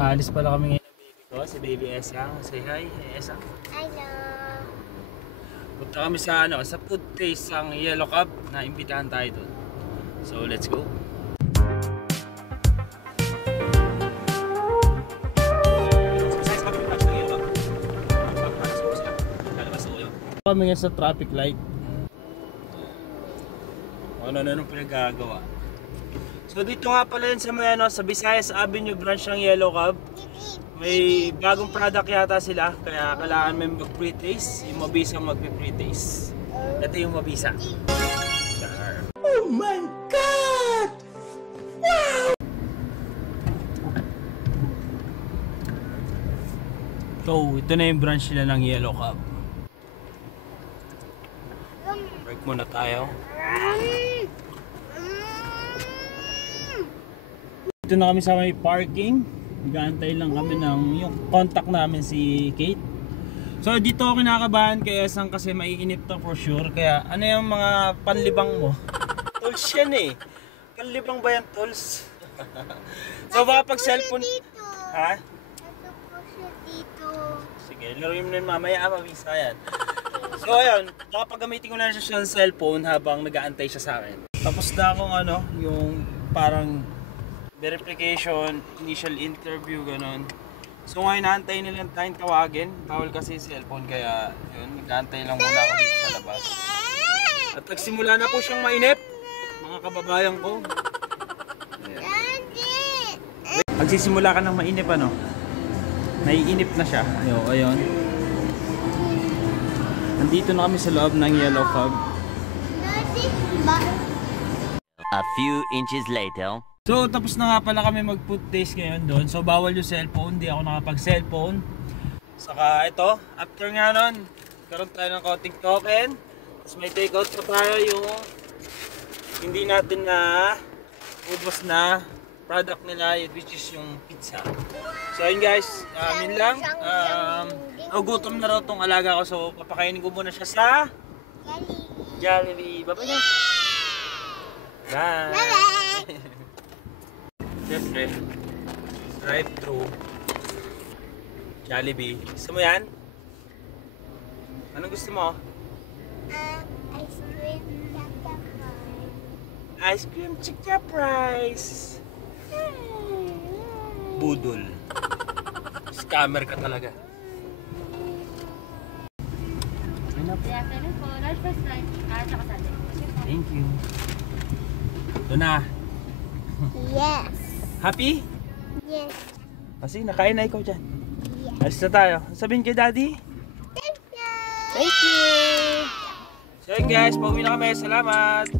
Alis pala kami ngayon ng baby ko, si Baby Esa. Say hi, Esa. Hello. Punta kami sa sa food taste ng Yellow Cab na imbitahan tayo doon. So let's go. Kami ngayon sa traffic light. Ano pinagagawa. So dito nga pala yun sa may sa Visayas Avenue branch ng Yellow Cab. May bagong product yata sila, kaya kailangan may mag-pre-taste. Yung mabisa mag-pre-taste. Ito yung mabisa. Oh my God! Wow! So, ito na yung branch nila ng Yellow Cab. Break muna tayo. Dito na kami sa may parking. Nag-aantay lang kami ng yung contact namin si Kate. So dito ako kinakabahan kay Esang kasi maiinip to for sure. Kaya ano yung mga panlibang mo? Tools yan eh. Panlibang ba yan tools? So baka pag cellphone... Ha? Ito po siya dito. Sige, laruin mo na mamaya, mabisa yan. So ayun, baka pagamitin ko na siya sa cellphone habang nag-aantay siya sa akin. Tapos na akong yung parang verification, initial interview, ganon. So ngayon naantay nilang tayong tawagin. Bawal kasi cellphone, kaya yun, nag-aantay lang muna ako dito sa labas. At nagsimula na po siyang mainip, mga kababayan ko. Magsisimula ka ng mainip, naiinip na siya. Ayun. Nandito na kami sa loob ng Yellow Cab. A few inches later. So tapos na nga pala kami mag-food taste ngayon doon. So bawal yung cellphone, hindi ako nakapag-cellphone. Saka ito, after nga nun, karoon tayo ng konting token. Tapos may take out pa tayo yung hindi natin na ubos na product nila, which is yung pizza. So yun guys, yun lang. Gutom na raw tong alaga ko, so papakainin ko muna siya sa Jollibee. Bye-bye na! Bye! Siyempre, drive-thru Jollibee. Gusto mo yan? Anong gusto mo? Ice cream chaka fries. Ice cream chika fries. Budol. Scammer ka talaga. Thank you. Ito na. Yes. Happy? Yes. Kasi nakain na ikaw dyan. Yes. Alis na tayo. Sabihin kay Daddy. Thank you. Thank you. So yun guys, pauwi na kami. Salamat.